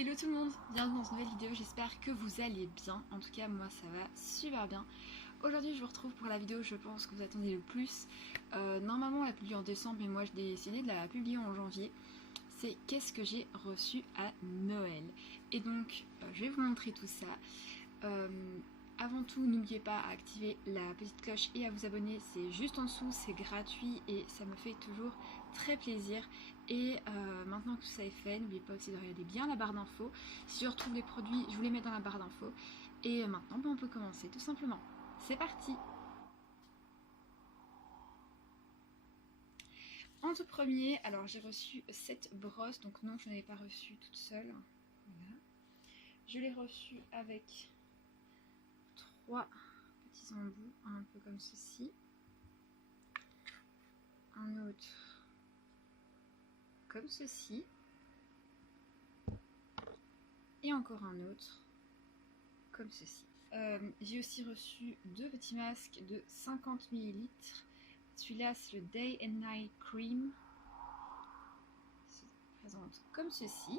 Hello tout le monde, bienvenue dans une nouvelle vidéo, j'espère que vous allez bien. En tout cas moi ça va super bien. Aujourd'hui je vous retrouve pour la vidéo je pense que vous attendez le plus. Normalement on l'a publiée en décembre mais moi j'ai décidé de la publier en janvier. C'est qu'est-ce que j'ai reçu à Noël. Et donc je vais vous montrer tout ça. Avant tout, n'oubliez pas à activer la petite cloche et à vous abonner, c'est juste en dessous, c'est gratuit et ça me fait toujours très plaisir. Et maintenant que tout ça est fait, n'oubliez pas aussi de regarder bien la barre d'infos. Si je retrouve les produits, je vous les mets dans la barre d'infos. Et maintenant, on peut commencer tout simplement. C'est parti! En tout premier, alors j'ai reçu cette brosse, donc non, je ne l'ai pas reçue toute seule. Voilà. Je l'ai reçue avec 3 petits embouts, un peu comme ceci, un autre comme ceci, et encore un autre comme ceci. J'ai aussi reçu 2 petits masques de 50 ml. Celui-là c'est le Day and Night Cream, il se présente comme ceci.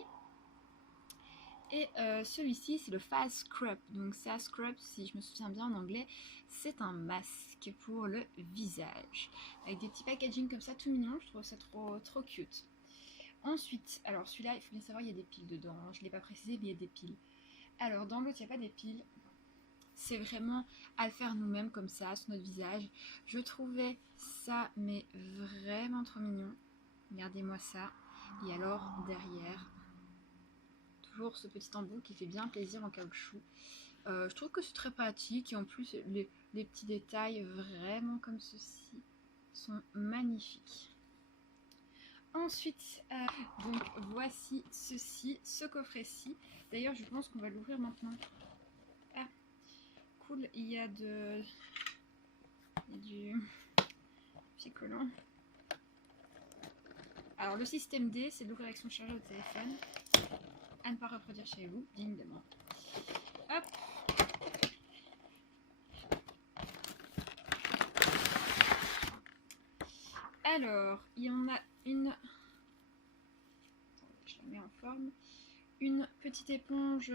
Et celui-ci c'est le Fast Scrub. Donc ça, scrub, si je me souviens bien en anglais, c'est un masque pour le visage. Avec des petits packaging comme ça, tout mignon, je trouve ça trop cute. Ensuite, alors celui-là, il faut bien savoir, il y a des piles dedans. Je ne l'ai pas précisé, mais il y a des piles. Alors dans l'autre, il n'y a pas des piles. C'est vraiment à le faire nous-mêmes comme ça, sur notre visage. Je trouvais ça, mais vraiment trop mignon. Regardez-moi ça. Et alors, derrière... toujours ce petit embout qui fait bien plaisir en caoutchouc. Je trouve que c'est très pratique et en plus les petits détails vraiment comme ceci sont magnifiques. Ensuite, donc voici ceci, ce coffret-ci. D'ailleurs je pense qu'on va l'ouvrir maintenant. Ah, cool, il y a du petit collant. Alors le système D, c'est d'ouvrir avec son chargeur de téléphone. À ne pas reproduire chez vous, bien évidemment. Hop. Alors, il y en a une... Attendez, je la mets en forme. Une petite éponge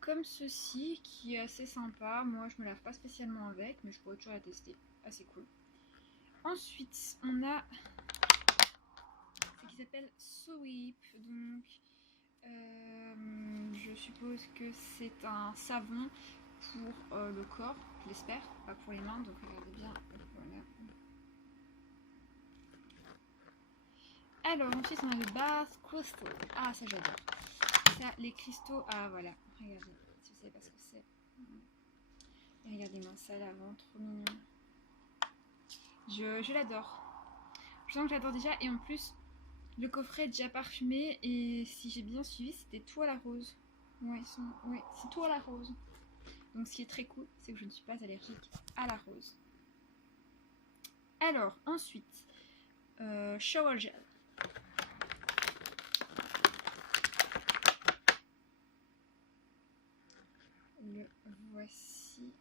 comme ceci, qui est assez sympa. Moi, je me lave pas spécialement avec, mais je pourrais toujours la tester. Assez cool. Ensuite, on a ce qui s'appelle Sweep. Donc, je suppose que c'est un savon pour le corps, je l'espère, pas pour les mains. Donc, regardez bien. Voilà. Alors, ensuite, on a le Bath Crystal. Ah, ça, j'adore. Ça, les cristaux. Ah, voilà. Regardez, si vous savez pas ce que c'est. Regardez-moi ça, l'avant, trop mignon. Je l'adore. Je sens que j'adore déjà. Et en plus, le coffret est déjà parfumé. Et si j'ai bien suivi, c'était tout à la rose. Ouais, c'est tout à la rose. Donc, ce qui est très cool, c'est que je ne suis pas allergique à la rose. Alors, ensuite, shower gel. Le voici.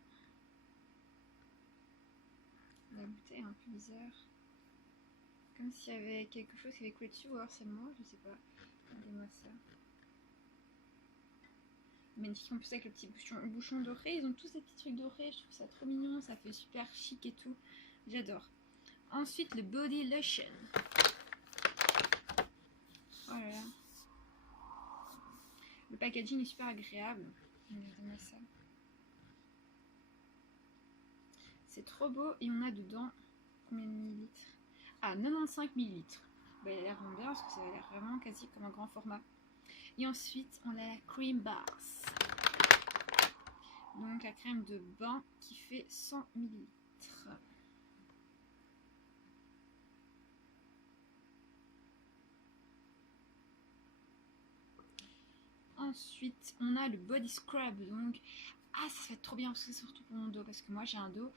La bouteille est un peu bizarre. Comme s'il y avait quelque chose qui avait coulé dessus, ou alors c'est moi, je sais pas. Regardez-moi ça. Magnifique en plus avec le petit bouchon doré. Ils ont tous ces petits trucs dorés, je trouve ça trop mignon, ça fait super chic et tout. J'adore. Ensuite le body lotion. Oh là là. Le packaging est super agréable. Regardez-moi ça. C'est trop beau et on a dedans combien de millilitres? Ah, 95 millilitres. Bah, il a l'air bien parce que ça a l'air vraiment quasi comme un grand format. Et ensuite, on a la cream bars. Donc la crème de bain qui fait 100 millilitres. Ensuite, on a le body scrub. Donc, ah, ça va être trop bien parce que c'est surtout pour mon dos parce que moi j'ai un dos.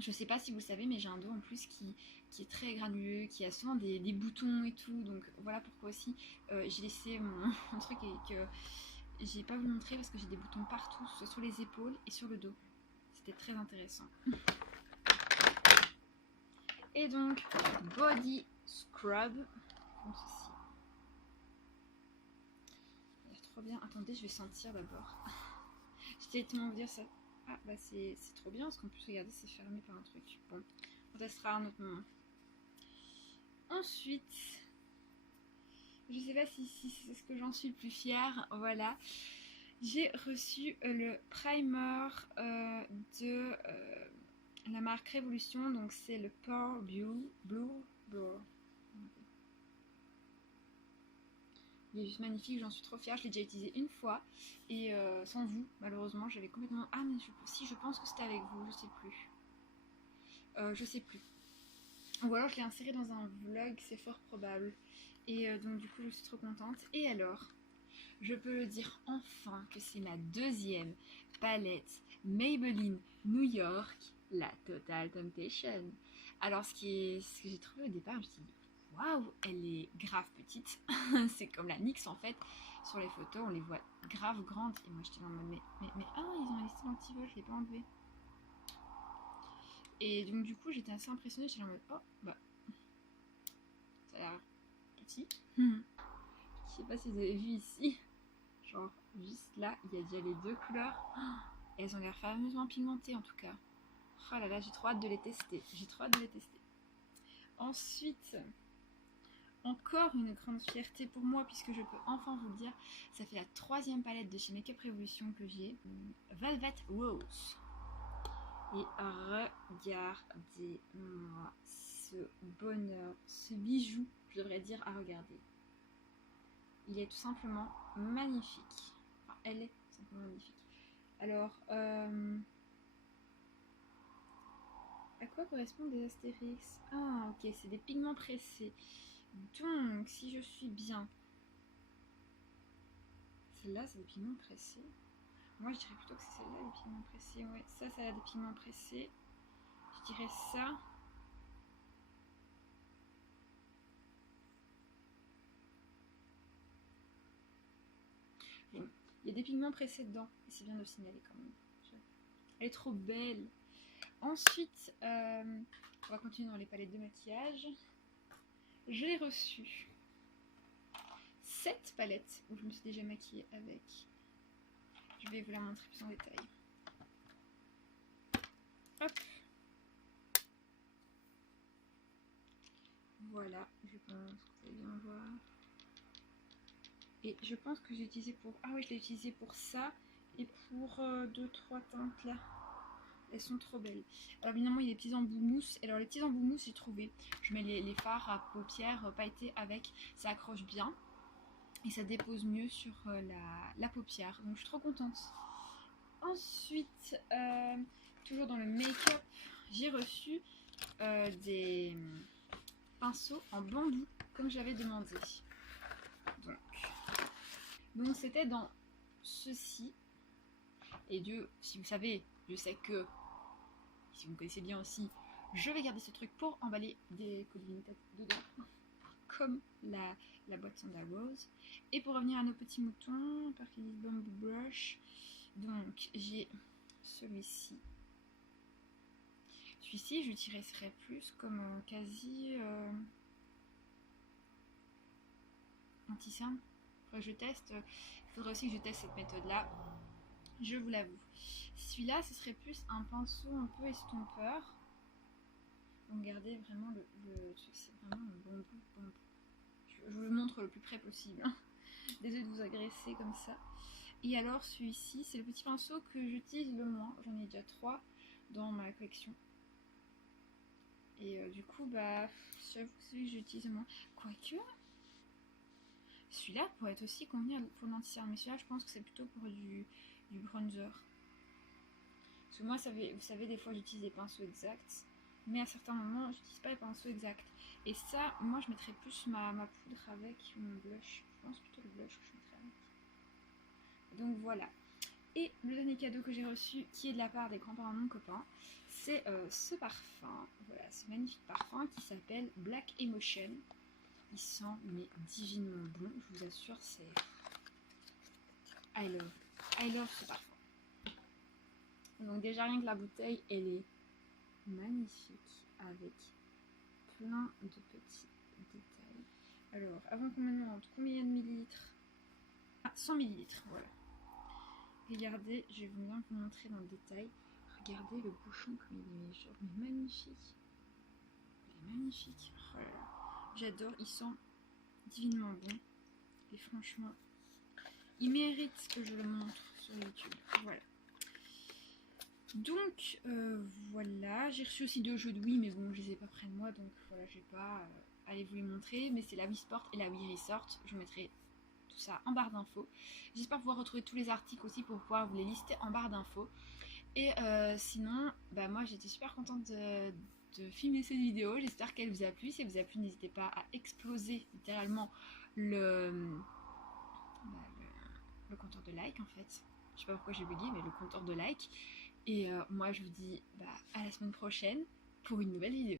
Je sais pas si vous le savez, mais j'ai un dos en plus qui est très granuleux, qui a souvent des boutons et tout. Donc voilà pourquoi aussi j'ai laissé mon truc et que j'ai pas voulu le montrer parce que j'ai des boutons partout, soit sur les épaules et sur le dos. C'était très intéressant. Et donc, body scrub, comme ceci. trop bien. Attendez, je vais sentir d'abord. J'étais tellement vous dire ça. Ah bah c'est trop bien parce qu'en plus regardez c'est fermé par un truc. Bon, on testera à un autre moment. Ensuite, je sais pas si c'est ce que j'en suis le plus fière. Voilà, j'ai reçu le primer de la marque Révolution. Donc c'est le Pore Blue. Il est juste magnifique, j'en suis trop fière, je l'ai déjà utilisé une fois et sans vous, malheureusement, j'avais complètement... Ah mais si, je pense que c'était avec vous, je sais plus. Ou alors je l'ai inséré dans un vlog, c'est fort probable. Et donc du coup je suis trop contente. Et alors, je peux le dire enfin que c'est ma deuxième palette Maybelline New York, la Total Temptation. Alors ce que j'ai trouvé au départ, je me suis dit waouh, elle est grave petite. C'est comme la NYX en fait. Sur les photos, on les voit grave grandes. Et moi j'étais en mode mais ah, ils ont laissé l'anti-vol, je l'ai pas enlevé. Et donc du coup j'étais assez impressionnée, j'étais en mode oh bah ça a l'air petit. Je sais pas si vous avez vu ici, genre juste là il y a déjà les deux couleurs. Elles ont l'air fameusement pigmentées en tout cas. Oh là là, j'ai trop hâte de les tester. Ensuite, encore une grande fierté pour moi puisque je peux enfin vous le dire, ça fait la troisième palette de chez Makeup Revolution que j'ai, Velvet Rose. Et regardez-moi ce bonheur, ce bijou, je devrais dire à regarder. Il est tout simplement magnifique. Enfin, elle est tout simplement magnifique. Alors, à quoi correspondent des astérix? Ah, ok, c'est des pigments pressés. Donc, si je suis bien, celle-là, c'est des pigments pressés. Moi, je dirais plutôt que c'est celle-là, les pigments pressés. Ouais, ça a des pigments pressés. Je dirais ça. Bon, il y a des pigments pressés dedans. Et c'est bien de le signaler quand même. Elle est trop belle. Ensuite, on va continuer dans les palettes de maquillage. J'ai reçu cette palette où je me suis déjà maquillée avec. Je vais vous la montrer plus en détail. Hop. Voilà, je pense que vous allez bien voir. Et je pense que j'ai utilisé pour... Ah oui, je l'ai utilisé pour ça et pour 2-3 teintes là. Elles sont trop belles. Alors évidemment, il y a des petits embouts mousse. Alors les petits embouts mousse, j'ai trouvé. Je mets les fards à paupières pailletées avec. Ça accroche bien. Et ça dépose mieux sur la paupière. Donc je suis trop contente. Ensuite, toujours dans le make-up, j'ai reçu des pinceaux en bambou, comme j'avais demandé. Donc c'était dans ceci. Et Dieu, si vous savez, je sais que, si vous me connaissez bien aussi, je vais garder ce truc pour emballer des colis Vinted dedans. Comme la boîte Sandal Rose. Et pour revenir à nos petits moutons, Perkilis Bamboo Brush. Donc j'ai celui-ci. Celui-ci, j'utiliserais plus comme quasi anti-cerne. Faudrait que je teste. Il faudrait aussi que je teste cette méthode-là. Je vous l'avoue. Celui-là, ce serait plus un pinceau un peu estompeur. Donc regardez vraiment c'est vraiment un bon bout. Je vous le montre le plus près possible. Désolée de vous agresser comme ça. Et alors celui-ci, c'est le petit pinceau que j'utilise le moins. J'en ai déjà 3 dans ma collection. Et du coup, bah, j'avoue que celui que j'utilise le moins. Quoique, celui-là pourrait être aussi convenir pour l'anti-cerne. Mais celui-là, je pense que c'est plutôt pour du bronzer. Parce que moi, vous savez, des fois j'utilise des pinceaux exacts. Mais à certains moments, j'utilise pas les pinceaux exacts. Et ça, moi, je mettrais plus ma poudre avec mon blush. Je pense plutôt le blush que je mettrais avec. Donc voilà. Et le dernier cadeau que j'ai reçu, qui est de la part des grands-parents de mon copain, c'est ce parfum. Voilà, ce magnifique parfum qui s'appelle Black Emotion. Il sent mais divinement bon, je vous assure, c'est... I love ce parfum. Donc déjà rien que la bouteille, elle est magnifique avec plein de petits détails. Alors, avant qu'on me demande combien de millilitres, ah, 100 millilitres, voilà. Regardez, je vais bien vous montrer dans le détail. Regardez le bouchon comme il est genre, mais magnifique. Il est magnifique. Oh là là. J'adore, il sent divinement bon. Et franchement, il mérite que je le montre sur YouTube. Voilà. Donc voilà, j'ai reçu aussi 2 jeux de Wii, mais bon, je les ai pas près de moi, donc voilà, je vais pas aller vous les montrer. Mais c'est la Wii Sport et la Wii Resort. Je mettrai tout ça en barre d'infos. J'espère pouvoir retrouver tous les articles aussi pour pouvoir vous les lister en barre d'infos. Et sinon, bah moi j'étais super contente de filmer cette vidéo. J'espère qu'elle vous a plu. Si elle vous a plu, n'hésitez pas à exploser littéralement le compteur de like en fait. Je sais pas pourquoi j'ai bugué, mais le compteur de like. Et moi je vous dis à la semaine prochaine pour une nouvelle vidéo.